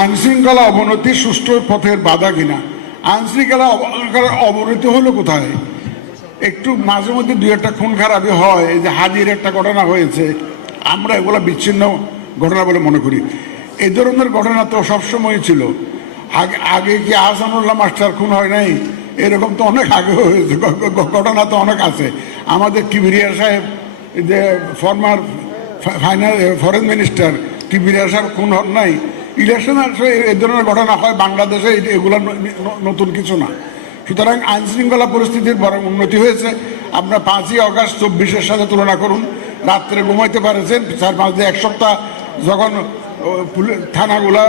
আইনশৃঙ্খলা অবনতি সুষ্ঠু পথের বাধা কিনা? আইনশৃঙ্খলা অবনতি হলো কোথায়? একটু মাঝে মধ্যে দুই একটা খুন খারাপি হয়, এই যে হাজির একটা ঘটনা হয়েছে, আমরা এগুলো বিচ্ছিন্ন ঘটনা বলে মনে করি। এই ধরনের ঘটনা তো সবসময় ছিল। আগে আগে কি আহসানুল্লাহ মাস্টার খুন হয় নাই? এরকম তো অনেক আগে হয়েছে, ঘটনা তো অনেক আছে। আমাদের কিবরিয়া সাহেব, যে ফরমার ফরেন মিনিস্টার কিবরিয়া সাহেব খুন হন নাই? ইলেকশন আসলে এই ধরনের ঘটনা হয় বাংলাদেশে, এগুলো নতুন কিছু না। সুতরাং আইন শৃঙ্খলা পরিস্থিতির বড় উন্নতি হয়েছে। আপনার 5ই আগস্ট 24-এর সাথে তুলনা করুন। রাত্রে ঘুমাইতে পারেছেন 4-5 দিন, এক সপ্তাহ যখন থানাগুলা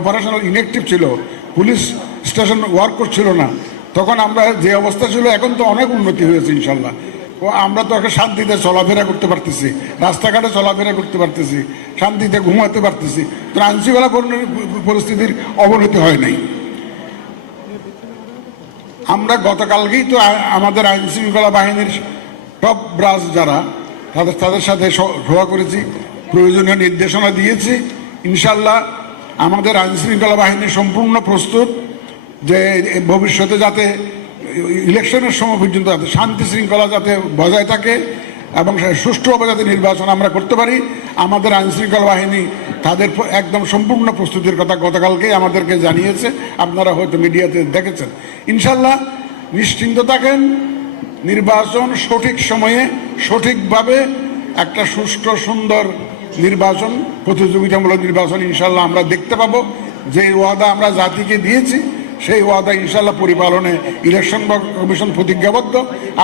অপারেশনাল ইনঅ্যাক্টিভ ছিল, পুলিশ স্টেশন ওয়ার্ক করছিল না, তখন আমরা যে অবস্থা ছিল, এখন তো অনেক উন্নতি হয়েছে ইনশাল্লাহ। আমরা তো একটা শান্তিতে চলাফেরা করতে পারতেছি, রাস্তাঘাটে চলাফেরা করতে পারতেছি, শান্তিতে ঘুমাতে পারতেছি। তো আইন শৃঙ্খলা পরিস্থিতির অবনতি হয় নাই। আমরা গতকালকেই তো আমাদের আইন শৃঙ্খলা বাহিনীর টপ ব্রাঞ্চ যারা, তাদের সাথে সভা করেছি, প্রয়োজনীয় নির্দেশনা দিয়েছি। ইনশাল্লাহ আমাদের আইন শৃঙ্খলা বাহিনী সম্পূর্ণ প্রস্তুত যে ভবিষ্যতে যাতে ইলেকশনের সময় পর্যন্ত যাতে শান্তি শৃঙ্খলা যাতে বজায় থাকে এবং সুষ্ঠুভাবে যাতে নির্বাচন আমরা করতে পারি। আমাদের আইন শৃঙ্খলা বাহিনী তাদের একদম সম্পূর্ণ প্রস্তুতির কথা গতকালকেই আমাদেরকে জানিয়েছে। আপনারা হয়তো মিডিয়াতে দেখেছেন। ইনশাল্লাহ নিশ্চিন্ত থাকেন, নির্বাচন সঠিক সময়ে সঠিকভাবে একটা সুষ্ঠু সুন্দর নির্বাচন, প্রতিযোগিতামূলক নির্বাচন ইনশাল্লাহ আমরা দেখতে পাবো। যে ওয়াদা আমরা জাতিকে দিয়েছি, সেই ওয়াদা ইনশাল্লাহ পরিপালনে ইলেকশন কমিশন প্রতিজ্ঞাবদ্ধ।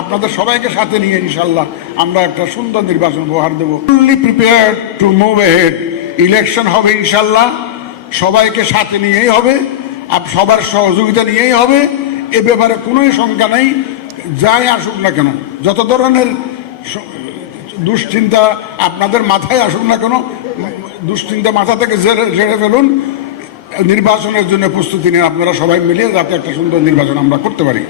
আপনাদের সবাইকে সাথে নিয়ে ইনশাল্লাহ আমরা একটা সুন্দর নির্বাচন উপহার দেবো। Fully prepare to move ahead. Election হবে ইনশাল্লাহ, সবাইকে সাথে নিয়েই হবে, সবার সহযোগিতা নিয়েই হবে। এ ব্যাপারে কোনোই শঙ্কা নেই। যাই আসুক না কেন, যত ধরনের দুশ্চিন্তা আপনাদের মাথায় আসুক না কেন, দুশ্চিন্তা মাথা থেকে ঝেড়ে ফেলুন। নির্বাচনের জন্য প্রস্তুতি নিন আপনারা সবাই মিলে, যাতে একটা সুন্দর নির্বাচন আমরা করতে পারি।